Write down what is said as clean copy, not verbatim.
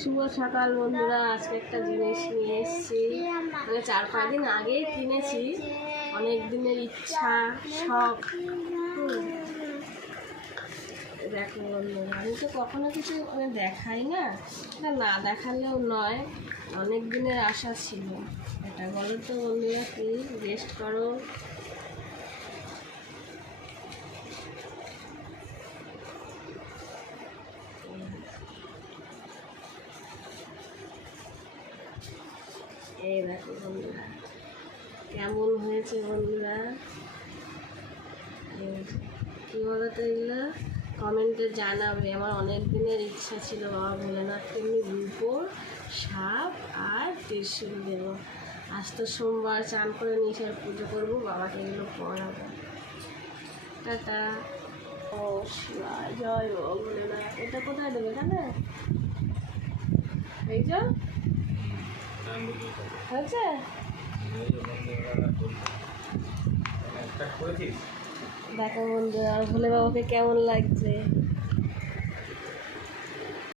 শুভ সকাল বন্ধুরা। আজকে একটা জিনিস নিয়ে এসেছি, মানে 4-5 দিন আগেই কিনেছি, অনেক দিনের ইচ্ছা শখ। দেখো বন্ধুরা, আমি তো কখনো কিছু দেখাই না, এটা না দেখালেও নয়, অনেক দিনের আশা ছিল। এটা বলো তো বন্ধুরা, কি গেস্ট করো? এই দেখো বন্ধুরা, কেমন হয়েছে বন্ধুরা? কী বলো তো, এগুলো কমেন্টে জানাবে। আমার অনেক দিনের ইচ্ছা ছিল বাবা ভোলেনাথকে এমনি রূপোর সাপ আর ত্রিশূল দেবো। আজ তো সোমবার, চান করে নিয়ে পুজো করবো, বাবাকে এগুলো পড়াবো। টাটা। ও শিবা, জয় বাবা ভোলেনাথ। এটা কোথায় দেবে? এখানে এই যে হয়েছে। দেখো বন্ধুরা, ভোলে বাবাকে কেমন লাগছে।